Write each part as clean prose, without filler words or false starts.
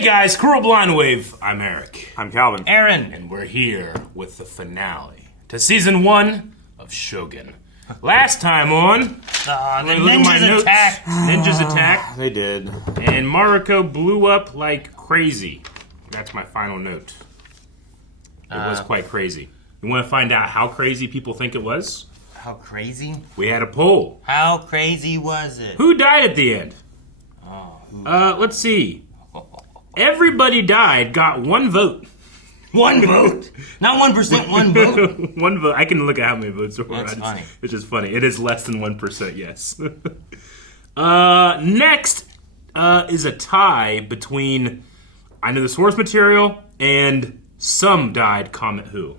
Hey guys, Cruel Blind Wave. I'm Eric. I'm Calvin. Aaron. And we're here with the finale to Season 1 of Shogun. Last time on, The look at my ninjas notes. attacked. Ninjas attack. They did. And Mariko blew up like crazy. That's my final note. It was quite crazy. You want to find out how crazy people think it was? How crazy? We had a poll. How crazy was it? Who died at the end? Let's see. Everybody died, got one vote. One vote. Not 1%, one vote. One vote. I can look at how many votes there were. That's funny. It's just funny. It is less than 1%, yes. Next is a tie between I Know the Source Material and Some Died, comment who.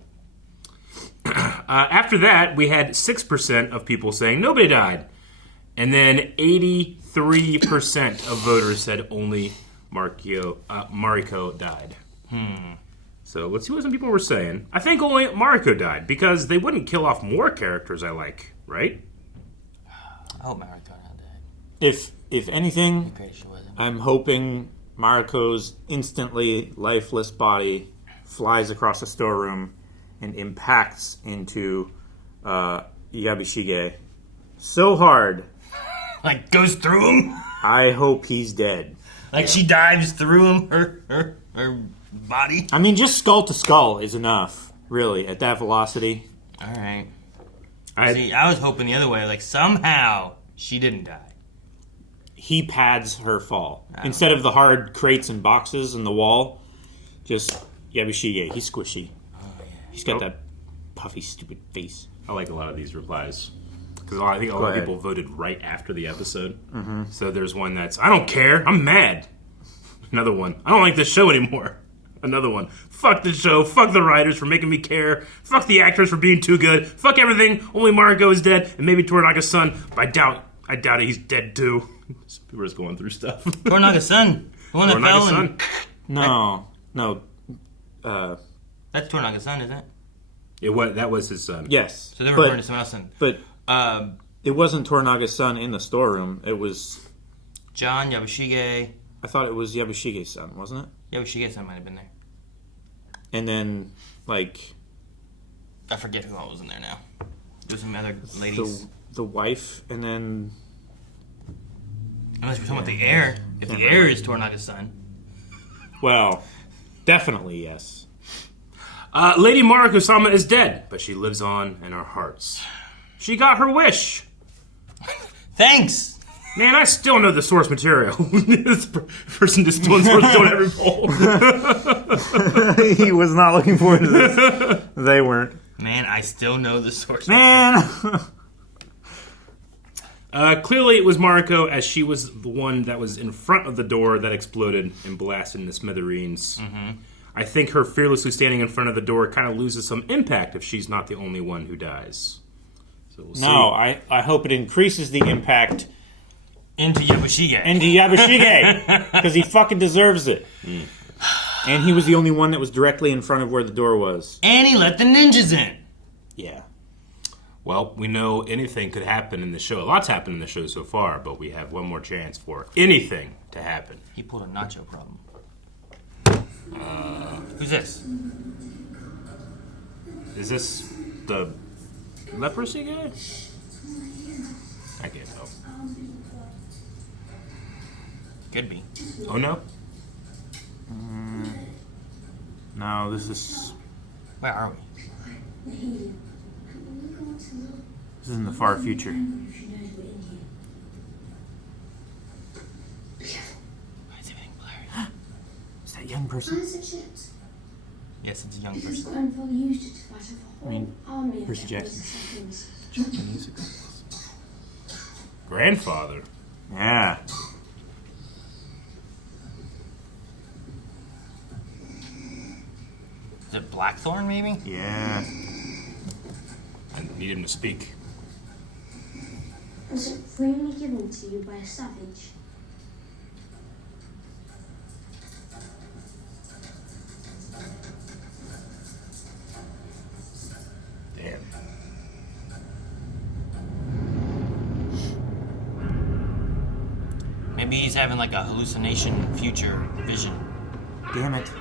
After that, we had 6% of people saying nobody died. And then 83% of voters said only Mariko died. So let's see what some people were saying. I think only Mariko died because they wouldn't kill off more characters I like, right? I hope Mariko not dead. If anything, Pretty sure wasn't. I'm hoping Mariko's instantly lifeless body flies across the storeroom and impacts into Yabashige so hard. Like, goes through him? I hope he's dead. Like, she dives through him, her body? I mean, just skull to skull is enough, really, at that velocity. Alright. I See, I was hoping the other way. Like, somehow she didn't die. He pads her fall. Instead of the hard crates and boxes in the wall, just Yabashige. He's squishy. Oh, yeah. He's got that puffy, stupid face. like a lot of these replies. Because I think a lot of people voted right after the episode. Mm-hmm. So there's one that's, I don't care, I'm mad. Another one, I don't like this show anymore. Another one, fuck the show, fuck the writers for making me care, fuck the actors for being too good, fuck everything, only Mariko is dead, and maybe Toranaga's son, but I doubt it, he's dead too. People are just going through stuff. Toranaga's son. The one that Toranaga's fell son. No. That's Toranaga's son, isn't it? That was his son. Yes. So they were referring to someone else's son. But it wasn't Toranaga's son in the storeroom. It was... John, Yabashige. I thought it was Yabashige's son, wasn't it? Yabashige's son might have been there. And then, like... I forget who all was in there now. There was some other ladies. The wife, and then... Unless you're talking about the heir. If the heir is Toranaga's son. Well, definitely yes. Lady Mariko-sama is dead, but she lives on in our hearts. She got her wish. Thanks! Man, I still know the source material. This person just doing every poll. He was not looking forward to this. They weren't. Man, I still know the source. Man! Clearly it was Mariko, as she was the one that was in front of the door that exploded and blasted into smithereens. Mm-hmm. I think her fearlessly standing in front of the door kind of loses some impact if she's not the only one who dies. So we'll see. No, I hope it increases the impact Into Yabashige. into Yabashige, because he fucking deserves it. And he was the only one that was directly in front of where the door was. And he let the ninjas in. Yeah. Well, we know anything could happen in the show. A lot's happened in the show so far, but we have one more chance for anything to happen. He pulled a nacho problem. Who's this? Is this the leprosy guy? I can't tell. Could be. Oh no? No, this is Where are we? in the far future. Why is everything blurry? Is that young person? Yes, it's a young person. Grandfather used it to fight off a whole army of Percy Jackson. seconds. Grandfather? Yeah. Is it Blackthorn, maybe? Yeah. I need him to speak. Was it freely given to you by a savage? Damn. Maybe he's having like a hallucination future vision. Damn it.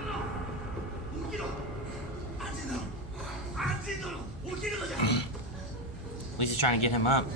At least he's trying to get him up.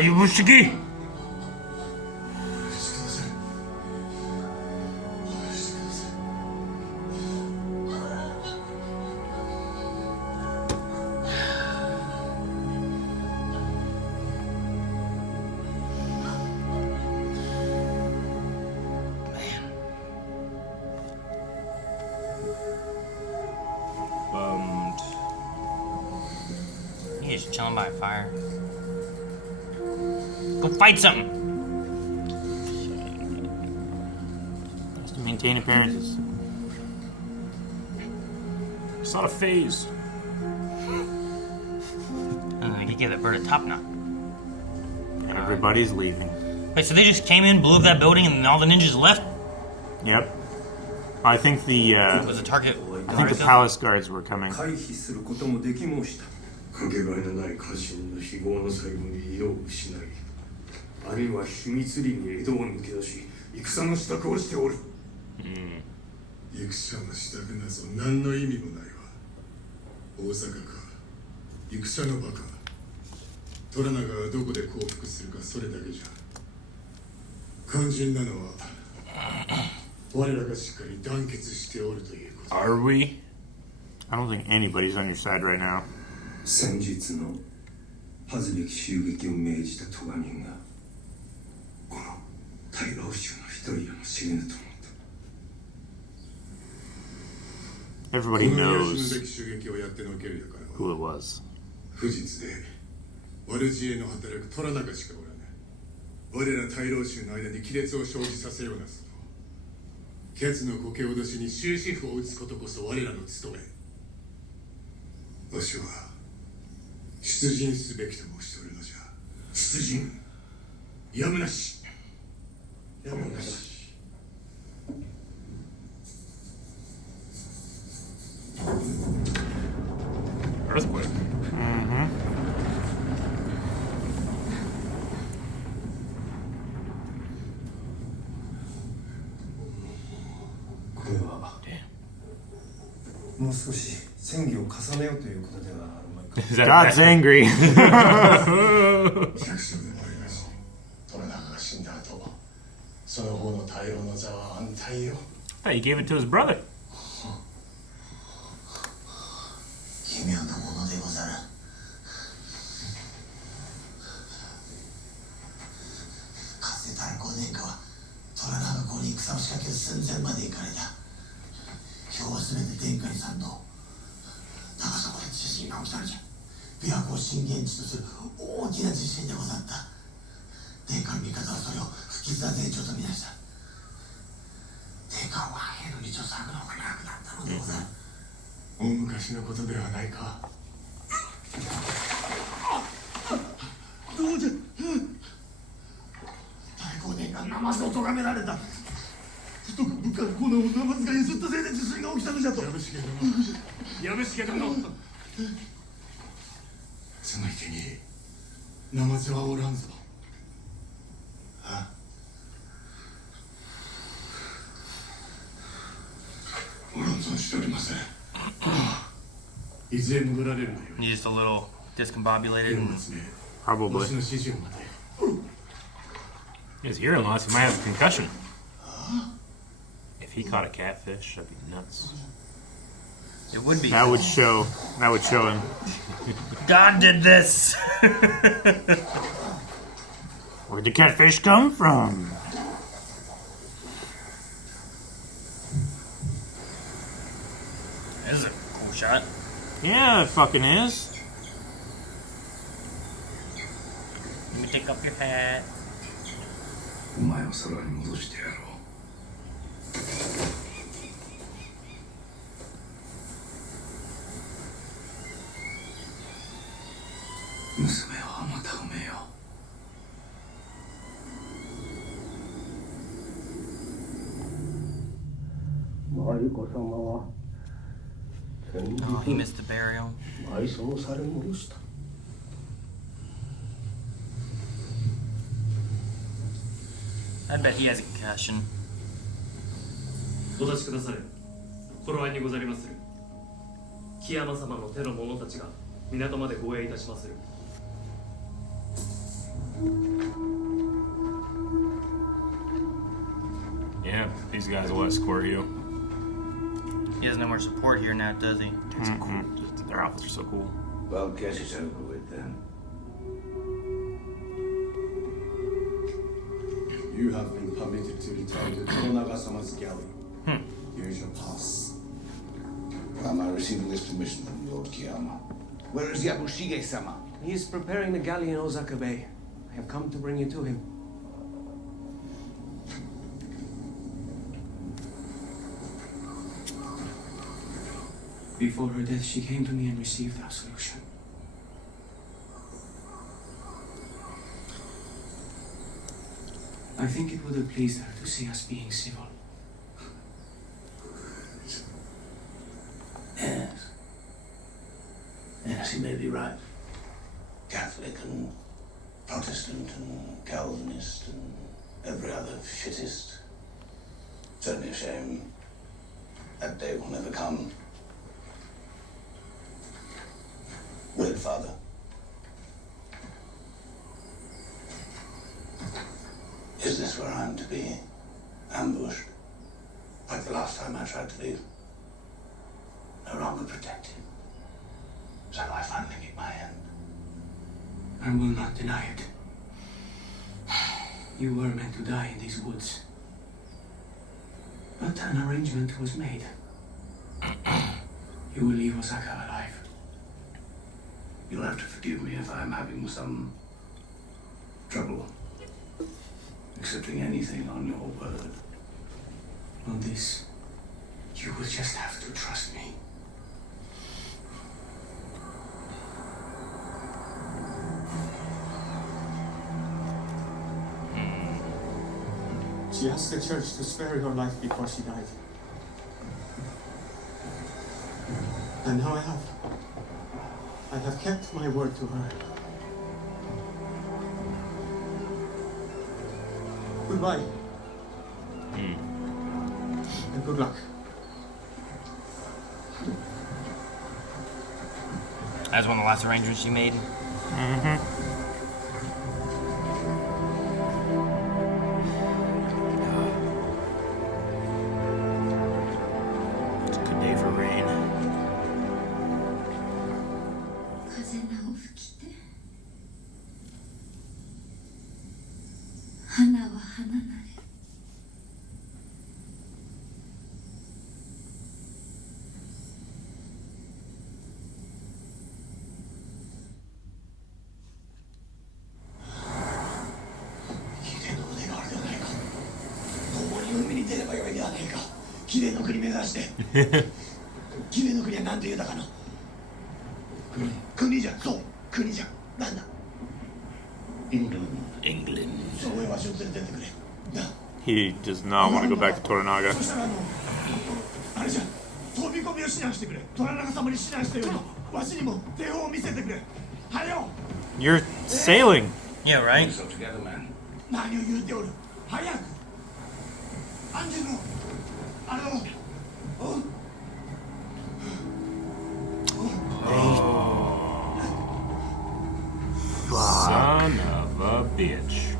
Ibushiki! He's just chilling by a fire. Go fight something! Has to maintain appearances. It's not a phase. And then he gave that bird a top knot. And everybody's leaving. Wait, so they just came in, blew up that building, and all the ninjas left? Yep. I think the Was the target palace guards were coming. かけがえのない家臣の非業の最後に家を失い、兄は秘密裏に江戸を抜け出し、戦の支度をしておる。戦の支度なぞ何の意味もないわ。大阪か、戦の馬か。虎長がどこで降伏するかそれだけじゃ。肝心なのは我らがしっかり団結しておるということ。Are we? I don't think anybody's on your side right now. 先日の恥ずべき襲撃を命じた咎人がこの大老衆の一人やもしれぬと思った。 Everybody この knows 休むべき襲撃をやってのけるやからは who it was. 不実で悪知恵の働く虎中しかおらぬ。我ら大老衆の間に亀裂を生じさせようなすとケツの苔脅しに終止符を打つことこそ我らの務め。わしは出陣すべきと申しておるのじゃ。出陣やむなし。やむなし。Earthquake. Mm-hmm. これはもう少し戦議を重ねようということではあるまいか。 God's angry. 百姓でもあります。虎中が死んだ後、その方の大老の座は安泰よ。 I thought he gave it to his brother. 奇妙なものでござる。かつて太閤殿下は虎中公に戦を仕掛ける寸前まで行かれた。今日は全て殿下に賛同。だがそこで地震が起きたのじゃ。琵琶湖を震源地とする大きな地震でござった。殿下の味方はそれを不吉な前兆とみなした。殿下は和平の道を探るのが楽だったのでござる。大昔のことではないか。どうじゃ。太閤殿下ナマズを咎められた。不徳部下のコナをナマズが譲ったせいで地震が起きたのじゃと。やぶしけ殿。その池にナマズはおらんぞ。おらんぞしておりません。いずれ戻られるのよ。 He's just a little discombobulated. Probably. His hearing loss, he might have a concussion. If he caught a catfish, that'd be nuts. It would be. That would show him. God did this! Where'd the catfish come from? This is a cool shot. Yeah, it fucking is. Let me take up your hat. お前を空に戻してやろう。娘はまた産めよ。マリコ様は Oh, he missed the burial. 埋葬され戻した。I bet he has a concussion. お立ちくだされ。頃合いにござりまする。木山様の手の者たちが港まで護衛いたしまする。Yeah, these guys will escort you. He has no more support here now, does he? It's cool. Their outfits are so cool. Well, get it over with then. You have been permitted to return to Tonaga-sama's galley. Here's your pass. Am I receiving this permission from Lord Kiyama? Where is Yabushige-sama? He is preparing the galley in Osaka Bay. I have come to bring you to him. Before her death, she came to me and received absolution. I think it would have pleased her to see us being civil. Yes. Yes, he may be right. Catholic and Protestant and Calvinist and every other shittist. It's only a shame that day will never come. Will it, Father? Is this where I'm to be ambushed? Like the last time I tried to leave? No longer protected. Shall I finally meet my end? I will not deny it. You were meant to die in these woods. But an arrangement was made. You will leave Osaka alive. You'll have to forgive me if I'm having some trouble accepting anything on your word. On this, you will just have to trust me. She asked the church to spare your life before she died. And now I have. I have kept my word to her. Goodbye. And good luck. That's one of the last arrangements she made. It's a good day for rain. 風が吹きて花は花なれ。綺麗な腕があるではないか。共に海に出ればよいではないか。綺麗の国目指して。綺麗の国は何というだかの。国じゃ、そう、国じゃ。なんだ。England。そういうわしを連れてってくれ。な。 He does not want to go back to Toranaga. そしたらあれじゃ、飛び込みを指南してくれ。虎中様に指南したように、わしにも手本を見せてくれ。はよ。 You're sailing. Yeah, right? So together, man. 何を言うておる。早く。アンジェの、あれを。Son of a bitch.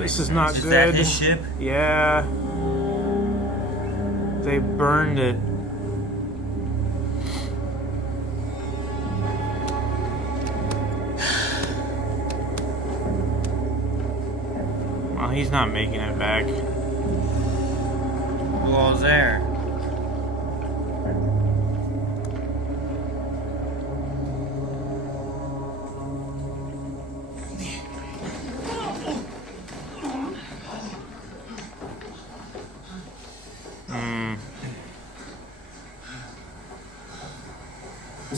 This is not Is good. that his ship? Yeah. They burned it. Well, he's not making it back. Who all's there?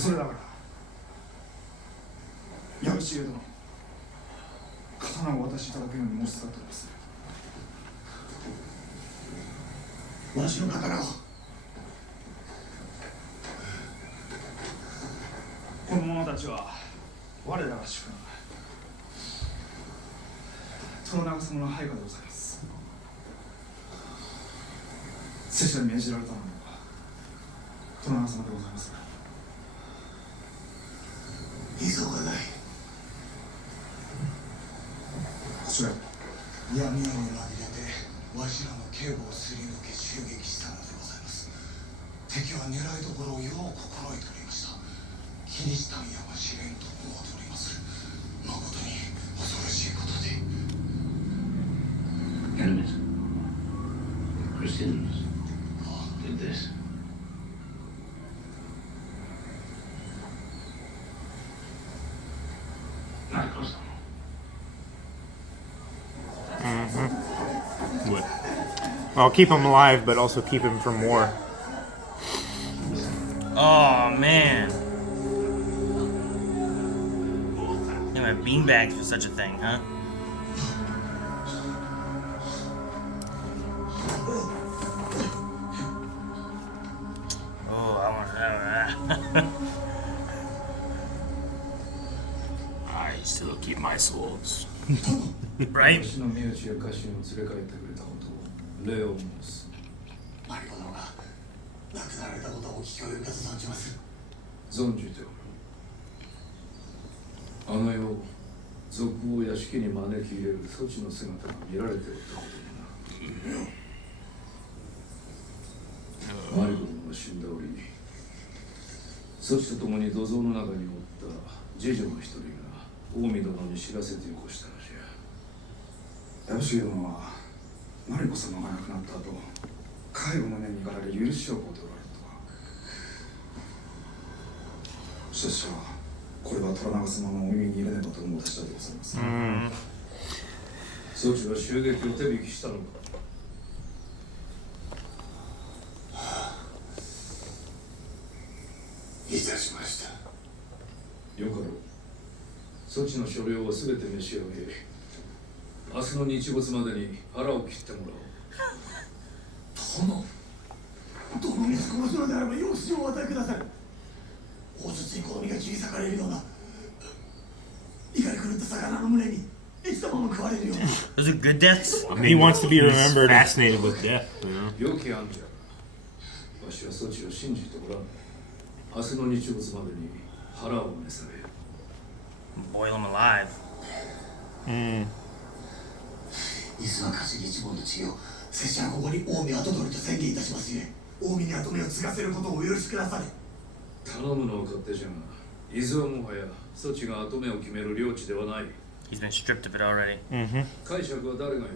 恐れながら藪重殿刀をお渡しいただくように申し伝っております。わしの刀を。この者たちは我らが主君殿長様の配下でございます。拙者に命じられたのも殿長様でございます。異常がない。父上、闇夜に紛れてわしらの警護をすり抜け襲撃したのでございます。敵は狙いどころをよう心得ておりました。気にしたんやが試練と思うております。誠に恐ろしいことで。Enemies. Christians did this. Mariko's. What? Well, keep him alive, but also keep him from war. Oh man. They have beanbags for such a thing, huh? Oh, I want that. I still keep my swords. Right? 私の身内や家臣を連れ帰ってくれたことを礼を申す。マリコ殿が亡くなられたことをお聞き及びかと存じます。存じておる。あの世賊を屋敷に招き入れる措置の姿が見られておったことにな。マリコ殿が死んだ折に措置と共に土蔵の中におった次女の一人が近江殿に知らせてよこしたのじゃ。藪重殿はマリコ様が亡くなった後、介護の念にかられ許しを請うておられるとは。拙者はこれは虎長様のお耳に入れねばと思うた次第でございます。措置は襲撃を手引きしたのか。いたしました。よかろう。措置の所領をすべて召し上げ、明日の日没までに腹を切ってもらおう。殿、殿に殺すのであれば養子をお与えください。大術に好みが切り裂かれるような怒り狂った魚の胸にいつとも食われるような。Those are good deaths. I mean, He wants to be he's remembered. Fascinated with death, you know. 良き案じゃ。わしは措置を信じておらん。明日の日没までに腹を召され。Boil them alive. いすは貸し一門の地を拙者はここに近江跡取りと宣言いたしますゆえ、近江に跡目を継がせることをお許しくだされ。頼むのは勝手じゃが、伊豆はもはや措置が跡目を決める領地ではない。 He's been stripped of it already. 解釈は誰がよい。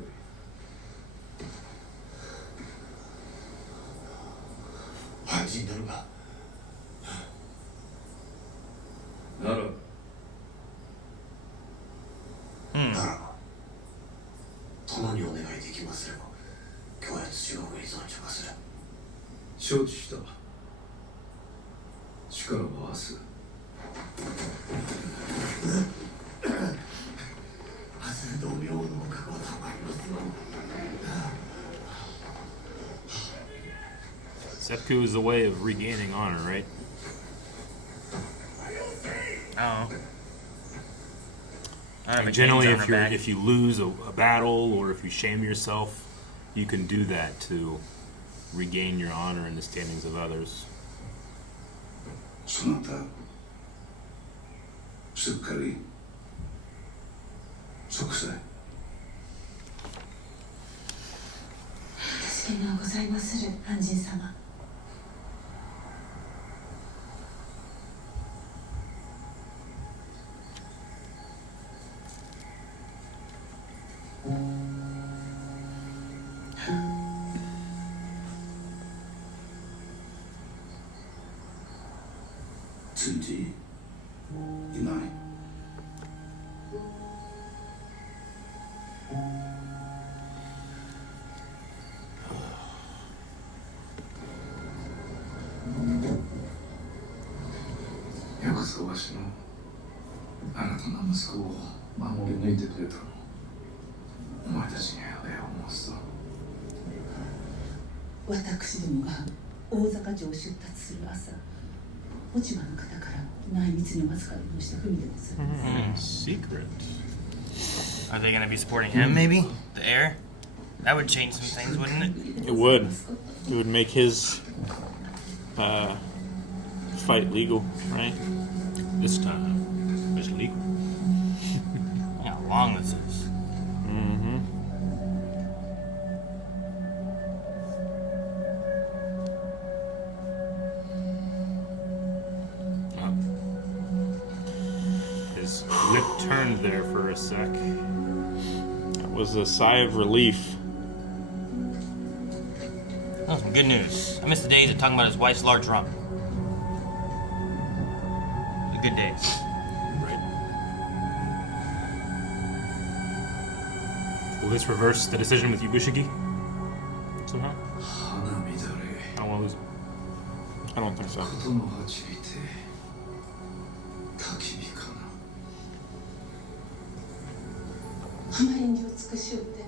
安心殿が。ならならば殿にお願いできますれば今日や土国に存じまする。承知した。力は明日。明日同名のお覚悟たまりますよ。Seppuku is a way of regaining honor, right? Oh. And generally, if you lose a battle or if you shame yourself, you can do that to regain your honor in the standings of others. そなたすっかり息災。助けがございまする、安心様。ついていない。昔のあなたの息子を守り抜いてくれたのお前たちにあれを思うと私どもが大坂城を出達する朝落ち葉の方から内密にお預かりをした文でございます。Secret. Are they gonna be supporting him, maybe? The heir? That would change some things, wouldn't it? It would. It would make his fight legal, right? This time, it's legal. Yeah, how long this is. Mm-hmm. His lip turned there for a sec. That was a sigh of relief. Oh, some good news. I missed the days of talking about his wife's large rump. The good days. Right. Will this reverse the decision with Ibushiki? Somehow? I don't want to lose him. I don't think so. あまりに美しゅうて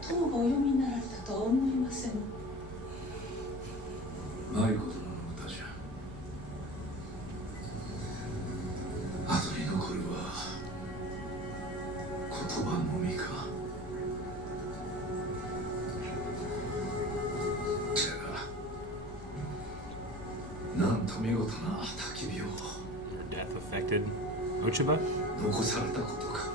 当がお読みになられたとは思いません。マリコ殿の歌じゃ後に残るは言葉のみかじゃがなんと見事な焚き火を Your death affected Ochiba? 残されたことか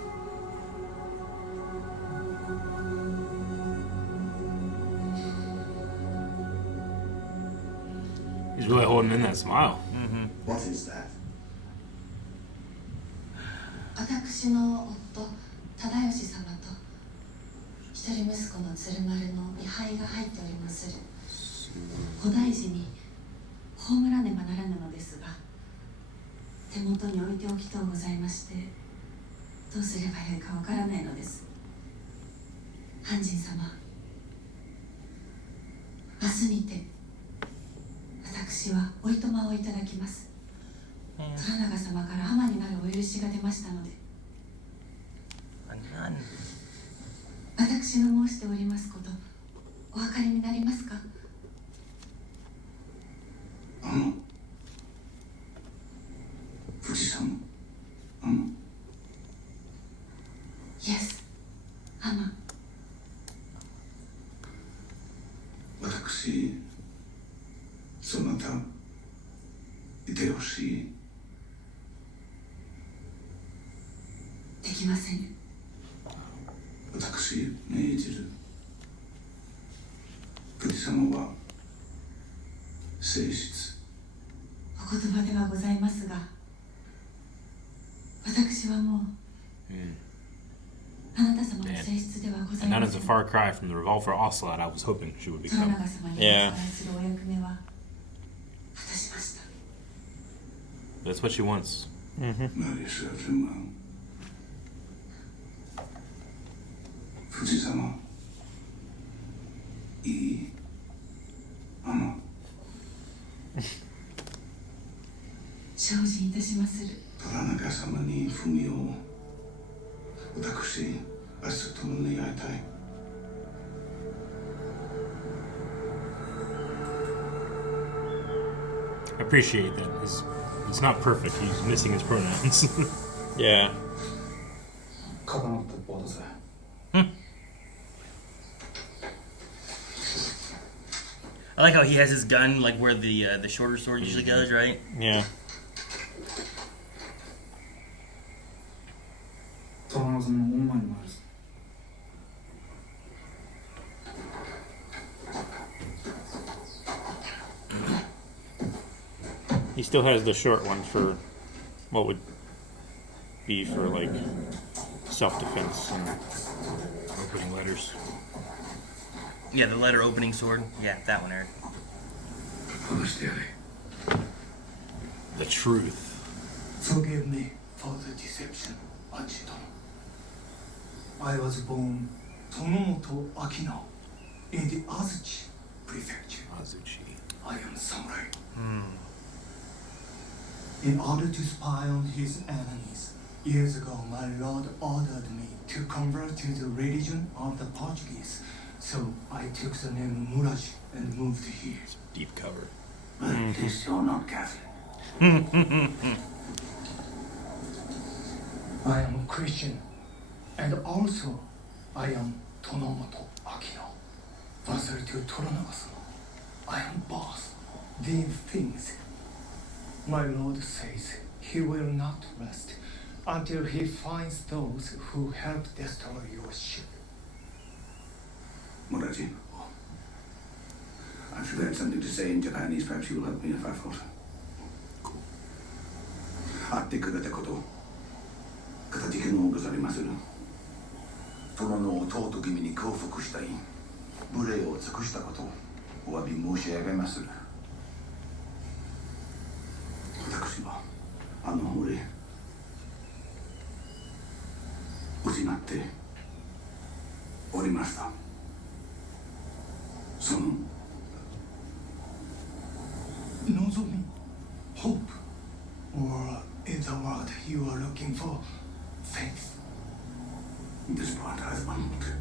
He's really holding in that smile. What is that? 私の夫忠義様と一人息子の鶴丸の位牌が入っておりまする菩提寺に葬らねばならぬのですが手元に置いておきとうございましてどうすればよいかわからないのです。安心様明日にて私はおいとまをいただきます。虎長様から浜になるお許しが出ましたので私の申しておりますことお分かりになりますか？富士山Yes 浜私そなた秀吉できません。私命じる富士山は誠実お言葉ではございますが私はもうあなた様の性質ではござい And that ま is せ a ん。 far cry from the revolver Ocelot I was hoping she would 虎 become. 長様にお仕えするお役目は果たしました。 That's what she wants. 那里是人们富士山いい精進いたしまする。虎中様に文を私明日とも願いたい I appreciate that. It's not perfect. He's missing his pronouns. Yeah. 刀の鉄砲だぜ I like how he has his gun like where the shorter sword usually goes, right? Yeah. 虎之さんの恩前になるぞ He still has the short one for what would be for like self-defense. And Opening letters. Yeah, the letter opening sword. Yeah, that one, Eric. 話してやれ The truth. Forgive me for the deception, Anjin. I was born Tonomoto Akino in the Azuchi Prefecture. Azuchi. I am samurai. In order to spy on his enemies, years ago my lord ordered me to convert to the religion of the Portuguese. So I took the name Muraj and moved here. Deep cover. But at least you're not Catholic. I am a Christian, and also I am Tonomoto Akino, vassal to Toranaga-sama. I am both these things. My lord says he will not rest until he finds those who helped destroy your ship. Moraji, I've prepared something to say in Japanese. Perhaps you will help me if I falter. 会ってくれたこと、かたじけのうござりまする。殿の弟君に降伏したい、無礼を尽くしたことをお詫び申し上げまする。私は俺失っておりました。その望み hope, or is the word you are looking for faith? This part I've unlocked.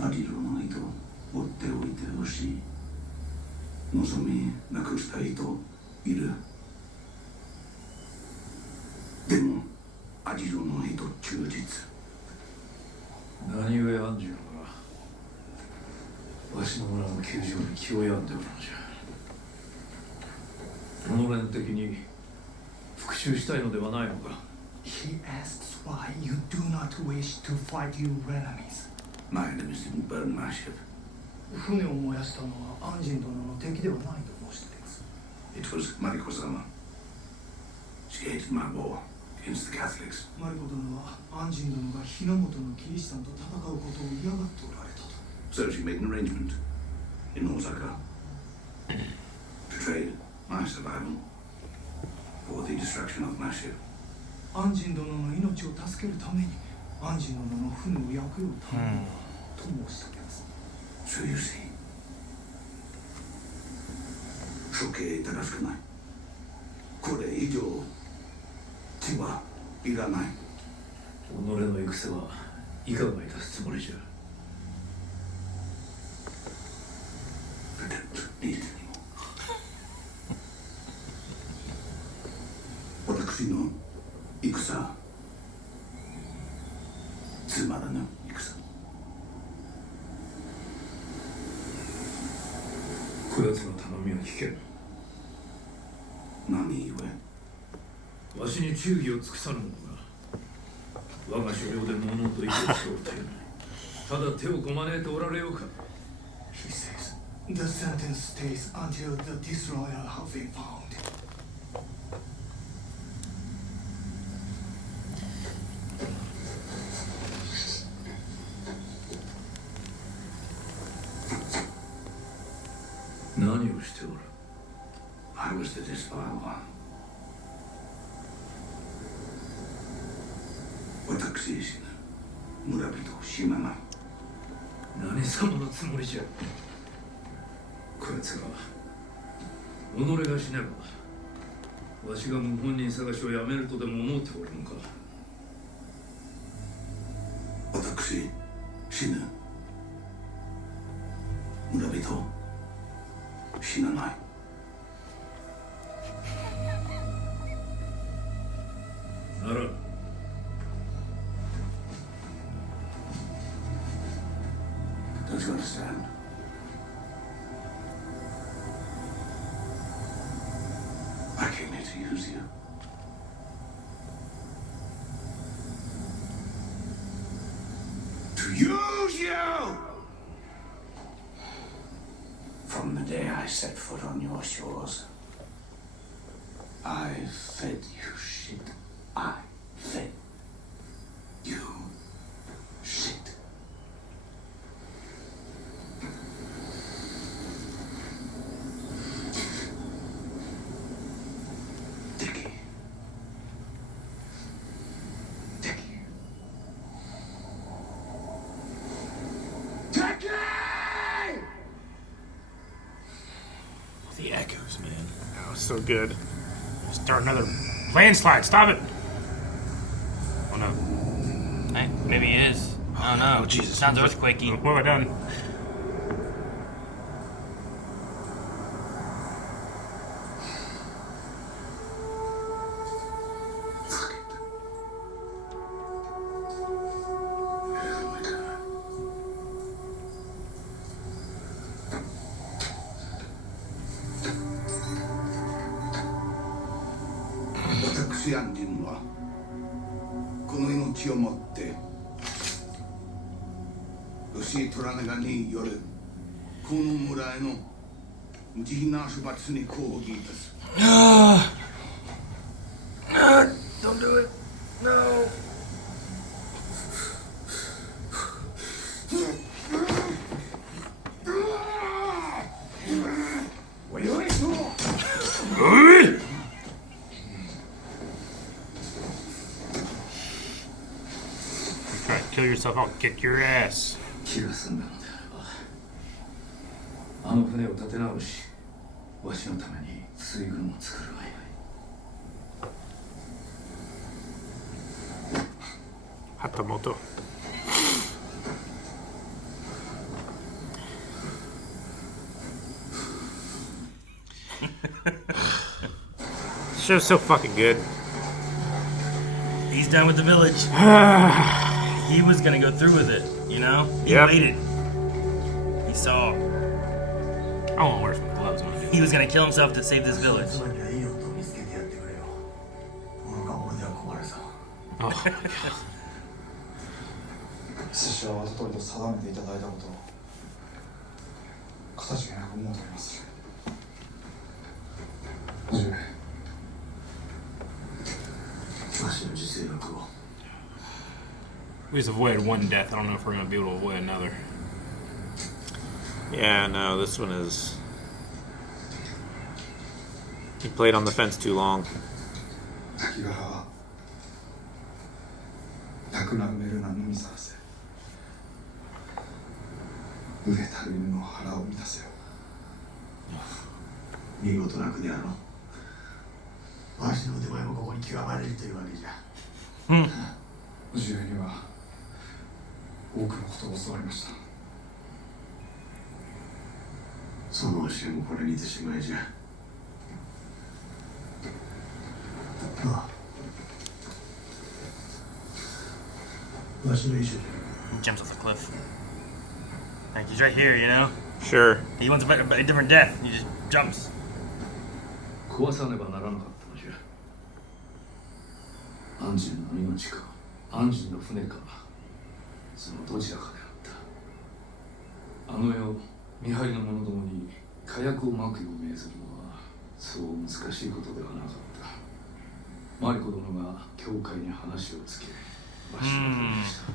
Ariru no ito otte oite hoshii. Nozomi naku shita ito iru. Demo, Ariru no ito chujitsu. 何故アンジュがわしの村の窮状に気を病んでおるのじゃ。己の敵に復讐したいのではないのか。 He asks why you do not wish to fight your enemies. My enemies didn't burn my ship. 船を燃やしたのはアンジン殿の敵ではないと申しています。 It was Mariko-sama. She hated my war against the Catholics. マリコ殿はアンジン殿が日の本のキリシタンと戦うことを嫌がっておられたと。 So she made an arrangement in Osaka to trade my survival for the destruction of my ship. アンジン殿の命を助けるためにアンジン殿の船を焼くよう頼むと申しております。 So you see, 処刑正しくない。これ以上手はいらない。己の行く瀬はいかがいたすつもりじゃ。I don't need it anymore. 私の戦、つまらぬ戦。こやつの頼みは聞けん。何故？わしに忠義を尽くさぬ者が我が所領で物と意見しておるというのにただ手をこまねいておられようか。 He says the sentence stays until the destroyer have been found. 何をしておる？ I was the disloyal one. 私自身、村人を死なない。何様のつもりじゃ。こやつが己が死ねばわしが謀反人探しをやめるとでも思っておるのか。私、死ぬ。村人、死なない。なら Don't you understand? I came here to use you. To use you! From the day I set foot on your shores, I fed you shit. I fed you shit. Dicky. Dicky. Dicky! so good. Start another landslide. Stop it. Oh no. Hey, maybe he is. I don't know. Oh, Jesus. Sounds earthquakey. What have I done? Anjin はこの命をもって牛トラネガによるこの村への無慈悲な処罰に抗議いたす。Don't do it. No. Try to kill yourself, I'll kick your ass. 気が済んだのであればあの船を立て直しわしのために水軍を作るがよい。Hatamoto. Show's so fucking good. He's done with the village. He was gonna go through with it, you know? He waited. He saw. I won't wear some gloves on. He was gonna kill himself to save this village. Oh my god. 拙者は後取りと定めていただいたことを形がなく思うとおります。叔父上、わしの自制力を。 We just avoided one death. I don't know if we're gonna be able to avoid another. Yeah, no, this one is... He played on the fence too long. 滝柄は亡くなるメルナのみさらせ。飢えたる犬の腹を満たせよ。見事な国やろ。わしの腕前もここに極まれるというわけじゃ。叔父上には多くのことを教わりました。その教えもこれにてしまいじゃ。ああ。わしの意思じゃ。 He jumps off the cliff. Like, he's right here, you know? Sure. He wants a different death. He just jumps. 壊さねばならなかったのじゃ。アンジンの命か、アンジンの船か、そのどちらかであった。あの世、見張りの者どもに火薬を撒くよう命ずるのはそう難しいことではなかった。マリコ殿が教会に話をつけ、わしはどうでした。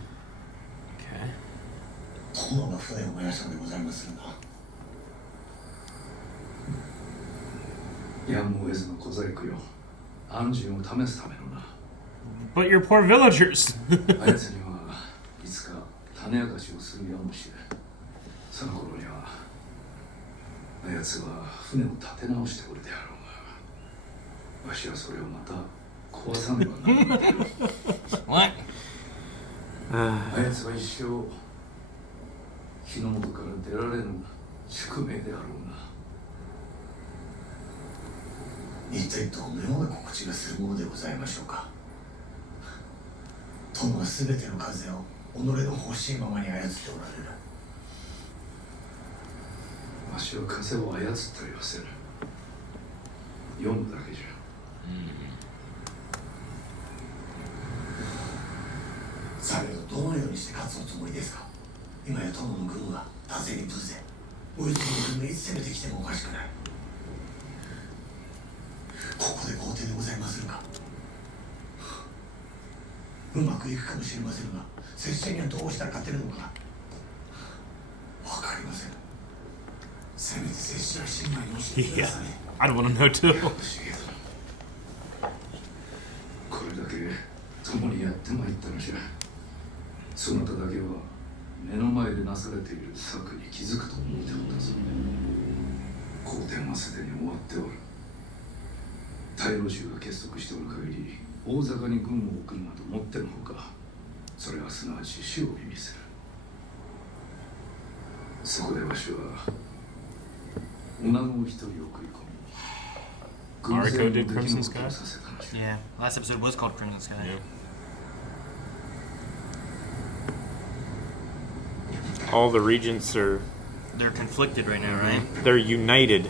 殿の船を燃やしたのでございまするな。やむを得ずの小細工よ。アンジンを試すためのな。But you're poor villagers. あやつにはいつか種明かしをするやもしれん。その頃にはあやつは船を立て直しておるであろうが、わしはそれをまた壊さねばならない。What? あやつは一生日の元から出られぬ宿命であろうな。一体どのような心地がするものでございましょうか。殿は全ての風を己の欲しいままに操っておられる。わしは風を操ってはいません。読むだけじゃ。されどどのようにして勝つおつもりですか。今や殿の軍は多勢に無勢。おいつの軍がいつ攻めてきてもおかしくない。ここで皇帝でございまするか。うまくいくかもしれませんが、拙者にはどうしたら勝てるのかわかりません。せめて拙者は真偽に教えてください。I don't want to know too. これだけ共にやってまいったのじゃ。そなただけは目の前でなされている策に気づくと思っておったぞ。皇天はすでに終わっておる。大老衆が結束しておる限り大坂に軍を送るなどもってのほか、それはすなわち死を意味する。そこでわしは女子を一人送り込み、 Mariko did Crimson Sky? Yeah, last episode was called Crimson Sky. All the regents are... They're conflicted right now, right? They're united.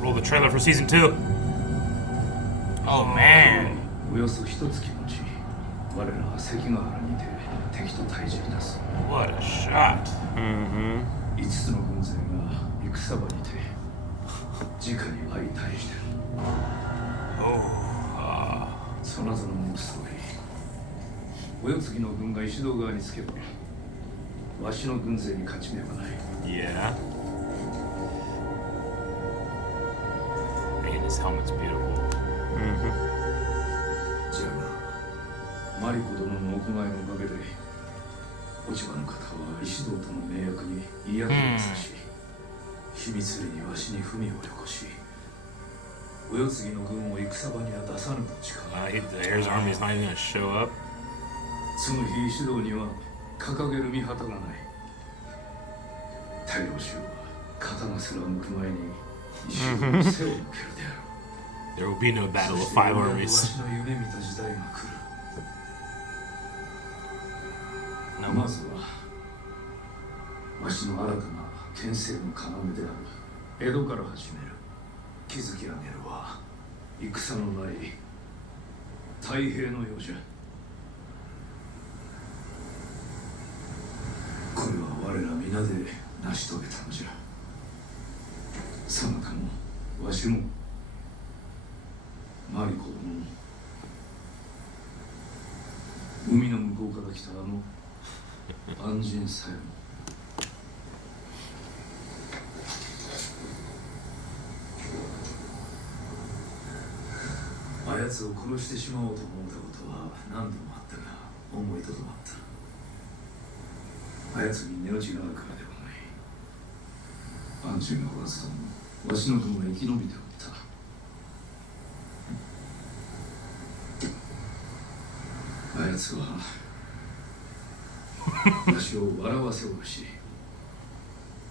Roll the trailer for season 2. Oh man. およそ一月のち、我らは関ヶ原にて敵と対峙いたす。 What a shot. 5つの軍勢が戦場にて直に相対してる。そなたの申す通り、お世継ぎの軍が石堂側につけば、わしの軍勢に勝ち目はない。Yeah. Man, his helmet's beautiful. じゃが、マリコ殿のお考えのおかげで、落ち葉の方は石堂との盟約に嫌気をさし、秘密裏にわしに文をよこし、お世継ぎの軍を戦場には出さぬと誓う。The heir's army is not even gonna show up. その日石堂には掲げる見旗がない。大老衆は刀すら向く前に石堂の背を向けるであろう。There will be no battle of 5 armies. わしの夢見た時代が来る。まずはわしの新たな権勢の要である江戸から始める。築き上げるは戦のない太平の世じゃ。これは我ら皆で成し遂げたのじゃ。そなたもわしもマリコ殿も、海の向こうから来た安心さえも。あやつを殺してしまおうと思ったことは何度もあったが、思いとどまった。あやつに値打ちがあるからではない。安心がおらずともわしの軍は生き延びておった。あやつはわしを笑わせおるし、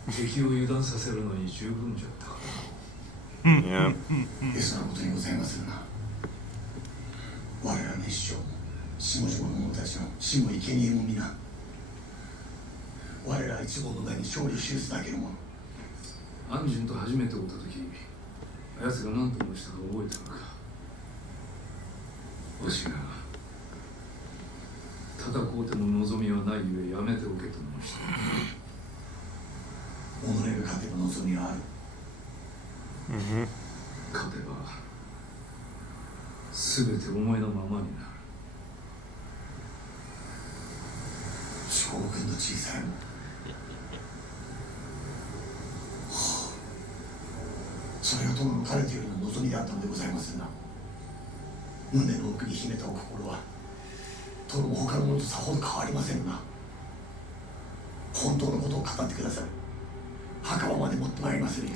敵を油断させるのに十分じゃったから。いや、そんなことにございまするな。我らの一生、下々の者たちの死も生贄も皆、我ら一号の名に勝利を記すだけのもの。安心と初めて会った時、あやつが何と申したか覚えておるか。わしが戦うても望みはないゆえやめておけと申した。己が勝てば望みはある。勝てば全て思いのままになる。将軍の小さいもそれが殿のかれているの望みであったのでございますな。胸の奥に秘めたお心は殿も他の者とさほど変わりませんな。本当のことを語ってください。墓場まで持ってまいりますね。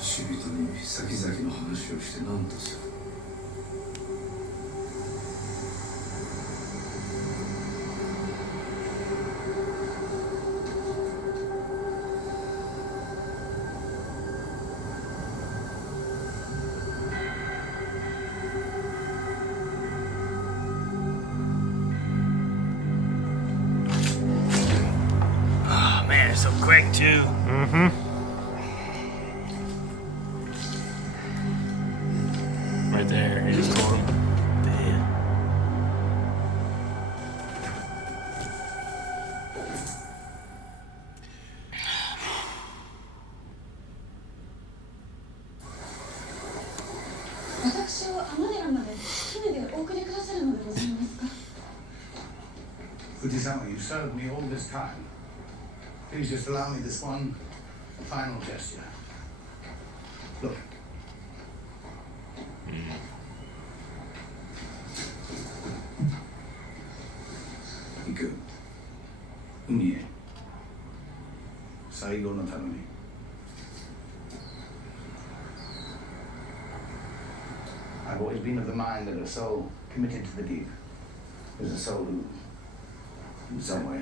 死人に先々の話をして何とする。Oh man, it's so quick too. Right there, he just told him. Damn. 私を尼寺まで船でお送りくださるのでございますか。Fuji-sama, you served me all this time. Please just allow me this one final gesture. Look. 国へ最後の頼み I've always been of the mind that a soul committed to the deep is a soul who, in some way,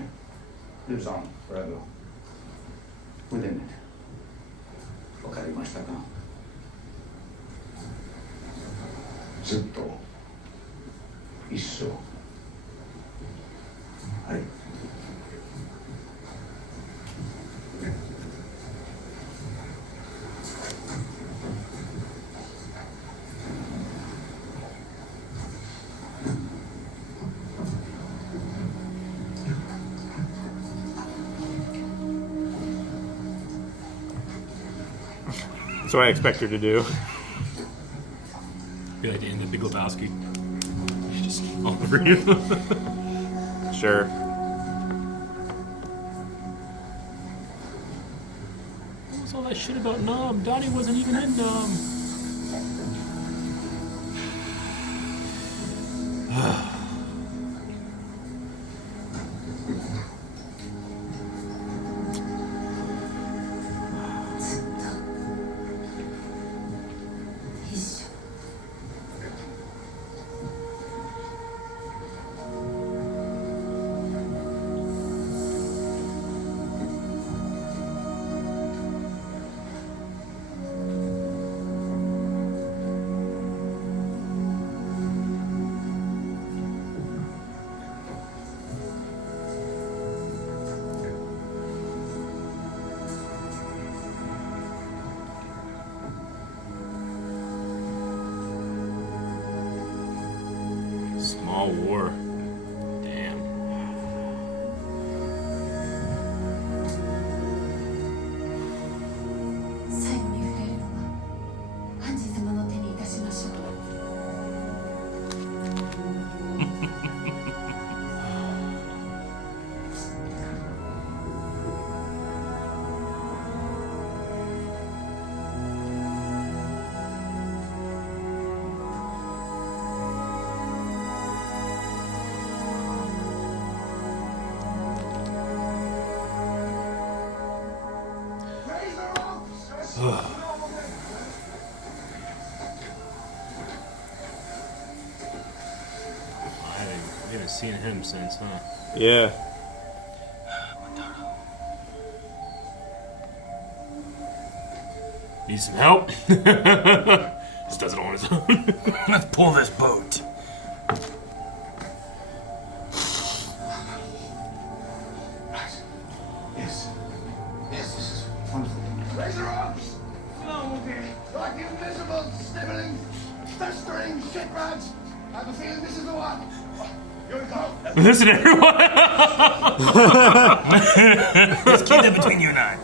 lives on forever within it. わかりましたかずっと一生はい That's what I expect her to do. Be like in the Big Lebowski. Just all over you. Sure. What was all that shit about Nom? Donnie wasn't even in Nom. Small war. Damn. 最後に触れるのはアンジ様の手にいたしましょう。We haven't seen him since, huh? Yeah. Need some help? Just does it on his own. Let's pull this boat. Yes. Yes, this is wonderful. Raise your arms! No, like invisible, sniveling, festering shit rags. I have a feeling this is the one. Here we go. Listen, everyone. Let's keep that between you and I.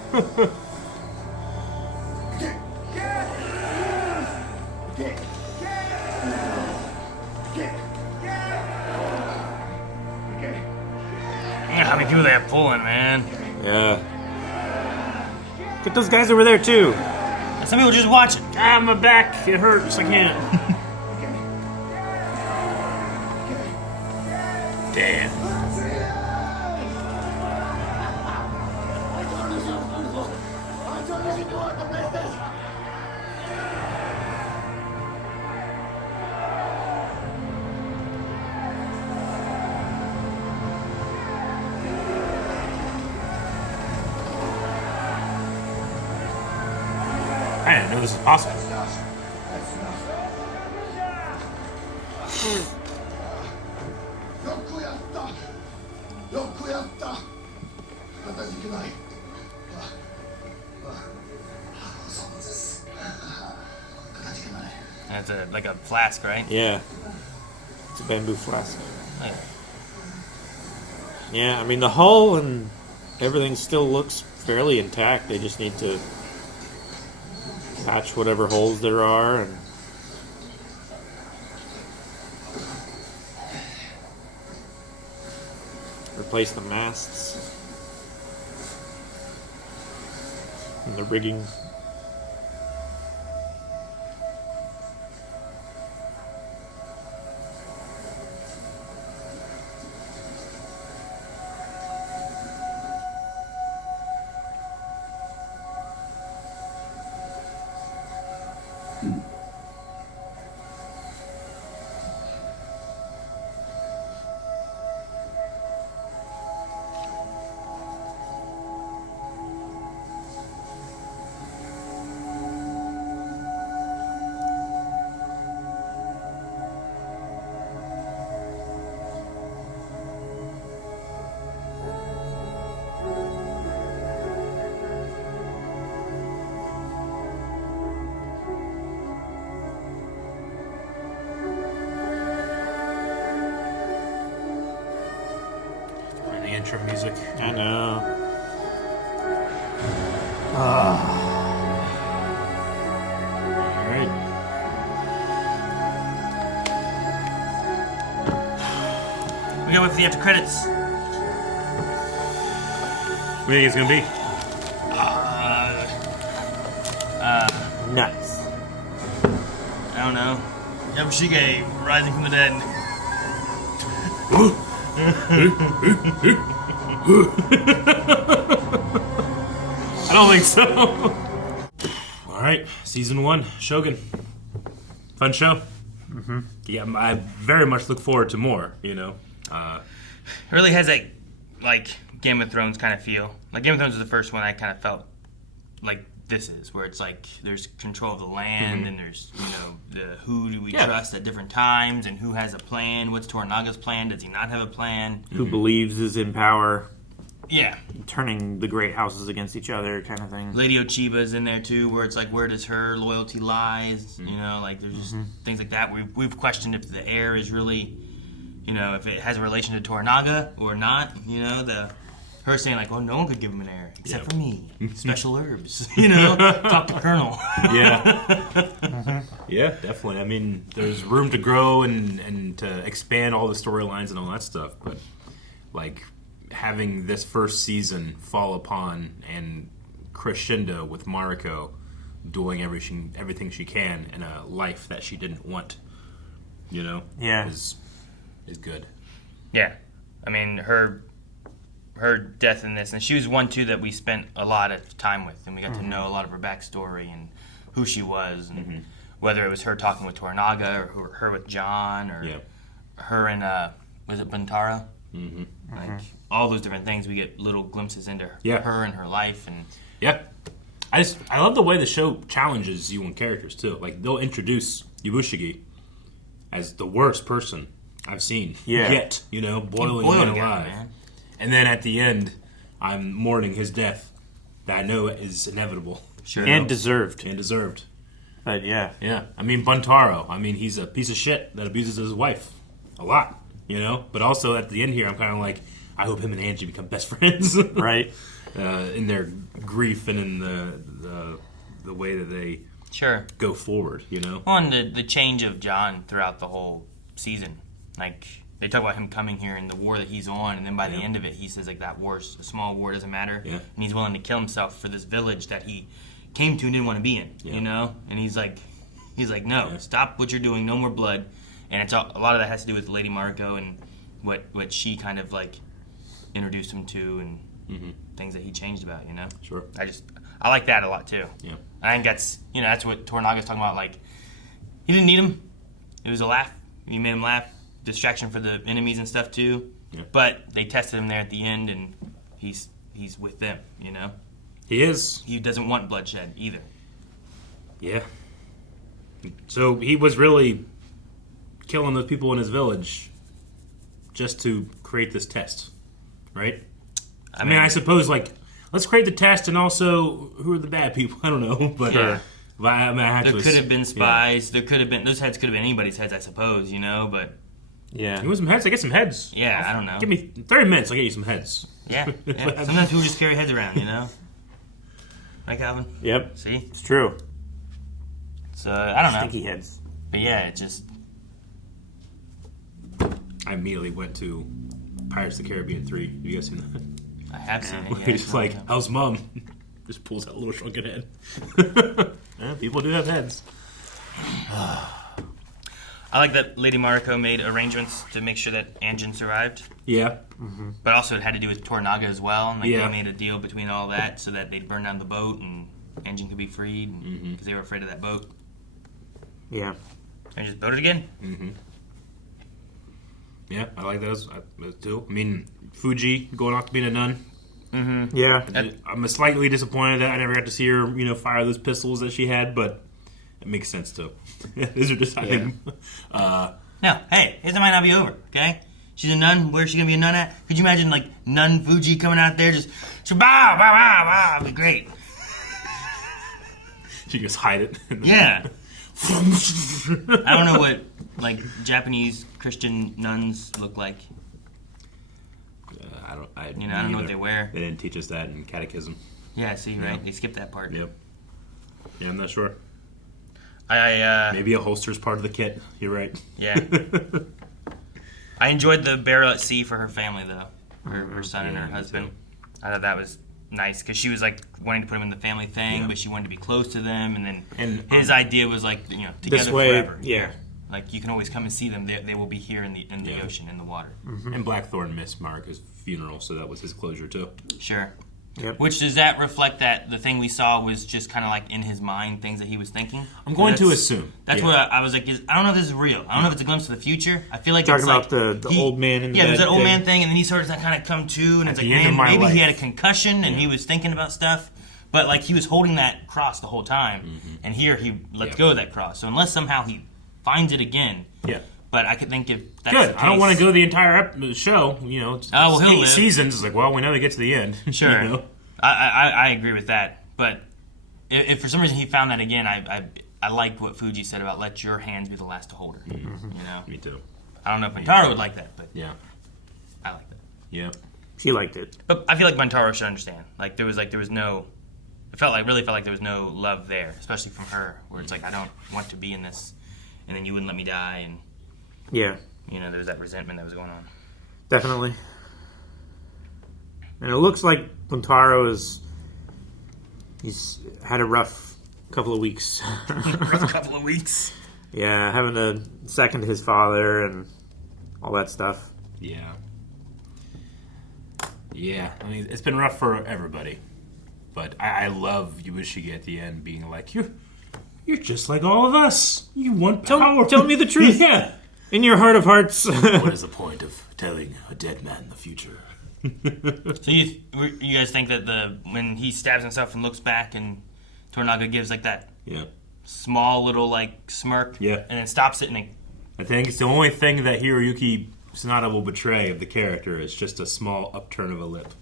How we do that pulling, man? Yeah. Get those guys over there too. Some people just watch it. Ah, my back. It hurts. I can't. Damn. I didn't know this was possible. That's like a flask, right? Yeah. It's a bamboo flask. Yeah. Yeah, I mean, the hull and everything still looks fairly intact. They just need to patch whatever holes there are and replace the masts and the rigging. the intro music. I know. Alright. We gotta wait for the after credits. What do you think it's gonna be? Nuts. I don't know. Yabushige rising from the dead. I don't think so. Alright, season 1, Shogun. Fun show. Mm-hmm. Yeah, I very much look forward to more, you know. It really has that, like, Game of Thrones kind of feel. Like, Game of Thrones was the first one I kind of felt like this is, where it's like there's control of the land, and there's, you know, who do we trust at different times, and who has a plan. What's Toranaga's plan? Does he not have a plan? Who believes is in power, Yeah. turning the great houses against each other, kind of thing. Lady Ochiba's in there too, where it's like, where does her loyalty lies? You know, like there's just things like that. We've questioned if the heir is really, you know, if it has a relation to Toranaga or not. You know, her saying like, "Oh, no one could give him an heir except for me. Special herbs." You know, talk to Colonel. Yeah. Yeah, definitely. I mean, there's room to grow and to expand all the storylines and all that stuff, but like having this first season fall upon and crescendo with Mariko doing everything she can in a life that she didn't want, you know, is good. Yeah, I mean her death in this, and she was one too that we spent a lot of time with, and we got to know a lot of her backstory and who she was, and whether it was her talking with Toranaga or her with John or her and was it Buntara? Like all those different things, we get little glimpses into her and her life, and I love the way the show challenges you and characters too. Like they'll introduce Yabushige as the worst person I've seen yet, you know, boiling alive. Man. And then at the end, I'm mourning his death that I know is inevitable. Sure. And deserved. But yeah. Yeah. I mean, Buntaro, he's a piece of shit that abuses his wife a lot, you know? But also at the end here, I'm kind of like, I hope him and Anjin become best friends. Right. In their grief and in the way that they go forward, you know? Well, and the change of John throughout the whole season. Like, they talk about him coming here and the war that he's on, and then by the end of it, he says, like, that war's a small war, doesn't matter. Yeah. And he's willing to kill himself for this village that he came to and didn't want to be in, you know? And he's like, no, stop what you're doing, no more blood. And it's a lot of that has to do with Lady Mariko and what she kind of, like, introduced him to and things that he changed about, you know? Sure. I like that a lot, too. Yeah. I think that's what Toranaga's talking about, like, he didn't need him. It was a laugh. He made him laugh. Distraction for the enemies and stuff too, but they tested him there at the end, and he's with them. You know, he is. He doesn't want bloodshed either. Yeah. So he was really killing those people in his village just to create this test, right? I mean, I suppose like let's create the test, and also who are the bad people? I don't know, but. There could have been spies. There could have been those heads. Could have been anybody's heads, I suppose. You know, but. Yeah. You want some heads? I get some heads. Yeah, I don't know. Give me 30 minutes, I'll get you some heads. Yeah. Sometimes people just carry heads around, you know? Right, Calvin? Yep. See? It's true. So, I don't know. Stinky heads. But yeah, it just... I immediately went to Pirates of the Caribbean 3. Have you guys seen that? I have seen it, yeah. He's like, how's mom? Just pulls out a little shrunken head. Yeah, people do have heads. I like that Lady Mariko made arrangements to make sure that Anjin survived. Yeah. But also it had to do with Toranaga as well. And they made a deal between all that so that they'd burn down the boat and Anjin could be freed because they were afraid of that boat. Yeah. And just boat it again. Yeah, I like those too. I mean, Fuji going off to being a nun. Yeah. I'm slightly disappointed that I never got to see her, you know, fire those pistols that she had, but it makes sense too. These are just, I think. No, hey, it might not be over, okay? She's a nun. Where's she gonna be a nun at? Could you imagine like nun Fuji coming out there just bow, bow, bow, bow? It'd be great. She can just hide it. Yeah. I don't know what like Japanese Christian nuns look like. I don't know what they wear. They didn't teach us that in catechism. Yeah, see, right? They skipped that part. Yep. Yeah, I'm not sure. Maybe a holster's part of the kit. You're right. Yeah. I enjoyed the barrel at sea for her family, though. Her son and her husband. I thought that was nice because she was like wanting to put him in the family thing, but she wanted to be close to them. And then his idea was like, together forever. Yeah. Like you can always come and see them. They will be here in the ocean, in the water. Mm-hmm. And Blackthorn missed Mariko's funeral, so that was his closure too. Sure. Yep. Which does that reflect that the thing we saw was just kind of like in his mind, things that he was thinking? I'm going to assume. That's what I was like. I don't know if this is real. I don't know if it's a glimpse of the future. I feel like talking it's about like the old man in the bed. Yeah, there's that old man thing, and then he starts to kind of come to, and it's like, man, maybe he had a concussion, and he was thinking about stuff. But like he was holding that cross the whole time, and here he lets go of that cross. So unless somehow he finds it again, But I could think if that's good. the case, I don't want to go the entire show. It's 8 seasons. It's like, well, we know they get to the end. Sure. I agree with that. But if for some reason he found that again, I liked what Fuji said about let your hands be the last to hold her. Me too. I don't know if Bantaro would like that, but I like that. Yeah. She liked it. But I feel like Bantaro should understand. There was no. It really felt like there was no love there, especially from her, where it's like I don't want to be in this, and then you wouldn't let me die, and there was that resentment that was going on. Definitely. And it looks like Buntaro he's had a rough couple of weeks. Rough couple of weeks? Yeah, having to second his father and all that stuff. Yeah. Yeah, I mean, it's been rough for everybody. But I love Yubushige at the end being like, you're just like all of us. You want power. Tell me the truth. Yeah. In your heart of hearts. What is the point of telling a dead man the future? So you guys think that when he stabs himself and looks back and Toranaga gives like that small little like smirk and then stops it and I think it's the only thing that Hiroyuki Sanada will betray of the character is just a small upturn of a lip.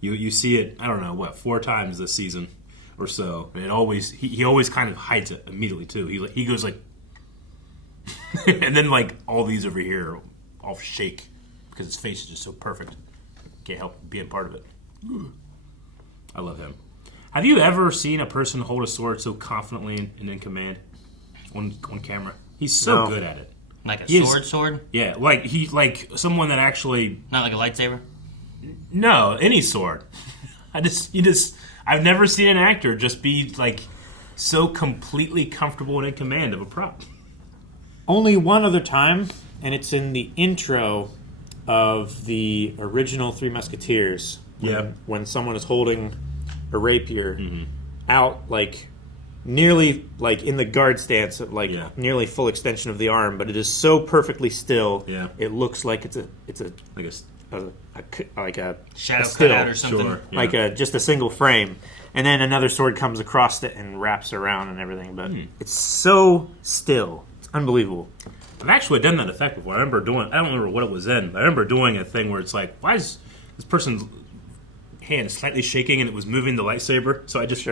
You see it, I don't know, 4 times this season or so. And he always kind of hides it immediately too. He goes like and then like all these over here all shake because his face is just so perfect. Can't help being part of it. I love him. Have you ever seen a person hold a sword so confidently and in command on camera? He's so good at it. Like a sword? Yeah, like someone that actually not like a lightsaber? No, any sword. I've never seen an actor just be like so completely comfortable and in command of a prop. Only one other time, and it's in the intro of the original Three Musketeers. When someone is holding a rapier out, like nearly like in the guard stance, like nearly full extension of the arm, but it is so perfectly still. It looks like it's a shadow cutout or something, like just a single frame, and then another sword comes across it and wraps around and everything. But it's so still, it's unbelievable. I've actually done that effect before. I don't remember what it was in, but I remember doing a thing where it's like, why is this person's hand slightly shaking and it was moving the lightsaber? So I just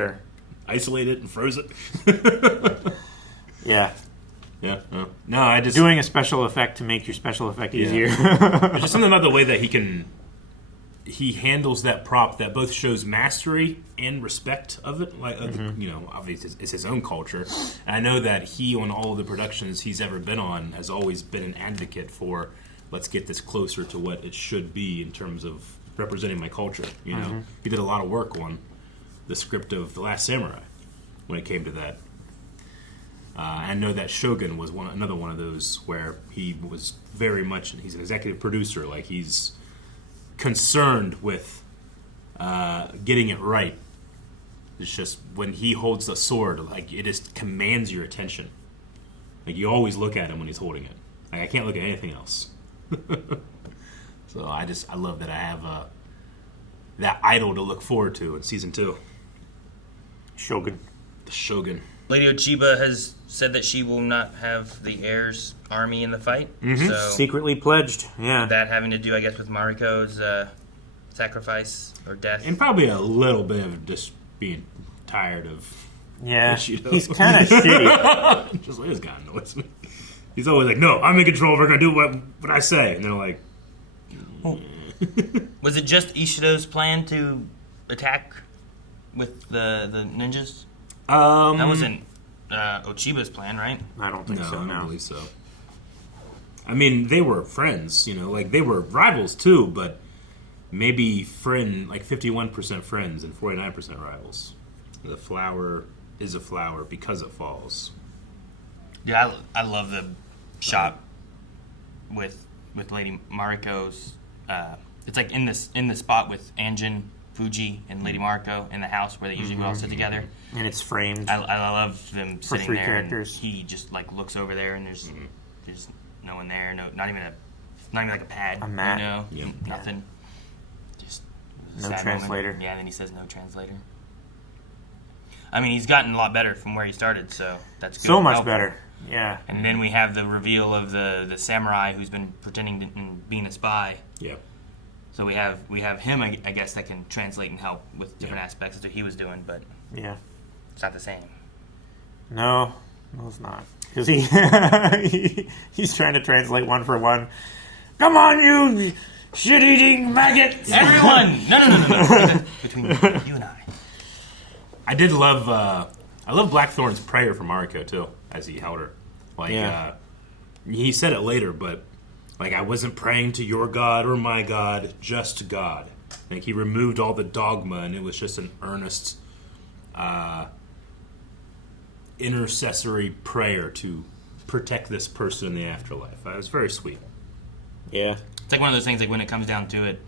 isolated it and froze it. Yeah. No, I just... Doing a special effect to make your special effect easier. There's just something about the way that he handles that prop that both shows mastery and respect of it. Like, obviously it's his own culture. And I know that he, on all of the productions he's ever been on, has always been an advocate for let's get this closer to what it should be in terms of representing my culture. He did a lot of work on the script of The Last Samurai when it came to that. I know that Shōgun was another one of those where he was very much, he's an executive producer, like he's concerned with getting it right. It's just when he holds the sword, like it just commands your attention. Like you always look at him when he's holding it. Like I can't look at anything else. So I love that I have that idol to look forward to in season 2. Shogun. The Shogun. Lady Ochiba has said that she will not have the heir's army in the fight. So secretly pledged, that having to do, I guess, with Mariko's sacrifice or death. And probably a little bit of just being tired of... Yeah, he's kind of shitty. Just like, this guy annoys me. He's always like, no, I'm in control. We're going to do what I say. And they're like... Well, Was it just Ishido's plan to attack with the ninjas? That wasn't Ochiba's plan, right? I don't think so. I don't believe so. I mean, they were friends, you know, like they were rivals too, but maybe 51% friends and 49% rivals. The flower is a flower because it falls. Yeah, I love the shot with Lady Mariko's. It's like in the spot with Anjin, Fuji, and Lady Mariko in the house where they usually all sit together. And it's framed. I love them for sitting 3 there. characters. And he just like looks over there, and there's no one there. Not even like a pad. A mat. You know, nothing. Just no sad translator. Moment. Yeah, and then he says no translator. I mean, he's gotten a lot better from where he started, so that's good. So much better. Yeah. And then we have the reveal of the samurai who's been pretending to being a spy. Yeah. So we have him, I guess, that can translate and help with different aspects. That's what he was doing, but it's not the same. No, it's not. Because he's trying to translate one for one. Come on, you shit-eating maggots! Everyone! No. Between you and I. I did love Blackthorn's prayer for Mariko too, as he held her. He said it later, but like, I wasn't praying to your God or my God, just God. Like, he removed all the dogma, and it was just an earnest, intercessory prayer to protect this person in the afterlife. It was very sweet. Yeah. It's like one of those things, like, when it comes down to it,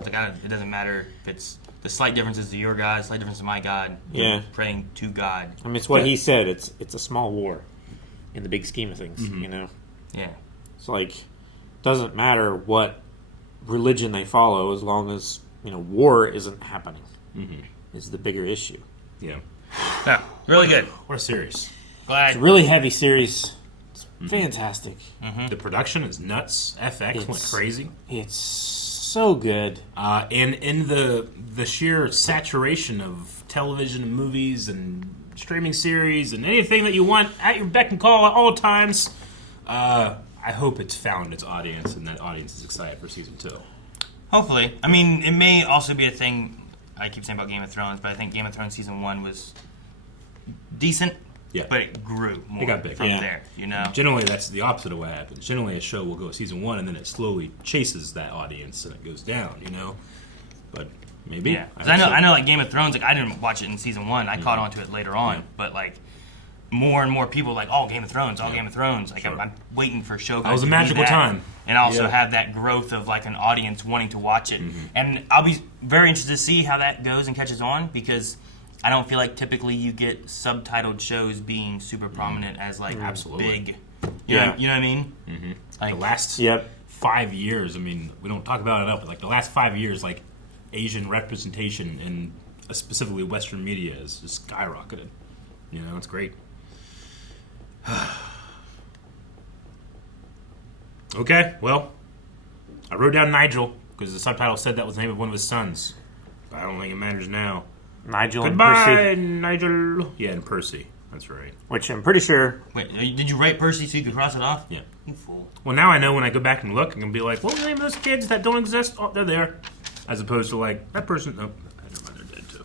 it's like, it doesn't matter if it's the slight differences to your God, slight difference to my God. Yeah. Praying to God. I mean, it's what he said. It's a small war in the big scheme of things, you know? Yeah. It's like, doesn't matter what religion they follow as long as, you know, war isn't happening. Is the bigger issue. Yeah. Yeah, really good. What a series. Glad. It's a really heavy series. It's fantastic. The production is nuts. FX went crazy. It's so good. And in the sheer saturation of television and movies and streaming series and anything that you want at your beck and call at all times, I hope it's found its audience and that audience is excited for season 2. Hopefully. I mean, it may also be a thing, I keep saying about Game of Thrones, but I think Game of Thrones season 1 was decent, but it grew more from there, you know? Generally, that's the opposite of what happens. Generally, a show will go season 1 and then it slowly chases that audience and it goes down, you know? But maybe. Yeah. Because I know, like, Game of Thrones, like, I didn't watch it in season 1. I caught on to it later on, but, like, more and more people like, Game of Thrones, Game of Thrones. Like, I'm waiting for Shogun. That was a magical time. And also have that growth of, like, an audience wanting to watch it. And I'll be very interested to see how that goes and catches on, because I don't feel like typically you get subtitled shows being super prominent as, like, big. You know what I mean? Like, the last 5 years, I mean, we don't talk about it enough, but, like, the last 5 years, like, Asian representation in specifically Western media has just skyrocketed. You know, it's great. Okay, well, I wrote down Nigel because the subtitle said that was the name of one of his sons. But I don't think it matters now. Nigel Goodbye, and Percy. Nigel. Yeah, and Percy. That's right. Which I'm pretty sure. Wait, did you write Percy so you could cross it off? Yeah. You fool. Well, now I know when I go back and look, I'm going to be like, what was the name of those kids that don't exist? Oh, they're there. As opposed to, like, that person. Oh, I don't know, they're dead too.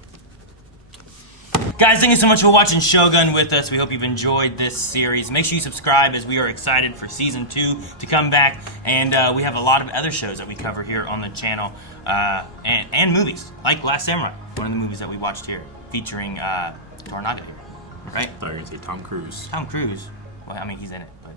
Guys, thank you so much for watching Shogun with us. We hope you've enjoyed this series. Make sure you subscribe, as we are excited for Season 2 to come back. And we have a lot of other shows that we cover here on the channel. And movies, like Last Samurai, one of the movies that we watched here, featuring Tornado, right? I thought you were going to say Tom Cruise. Tom Cruise. Well, I mean, he's in it, but...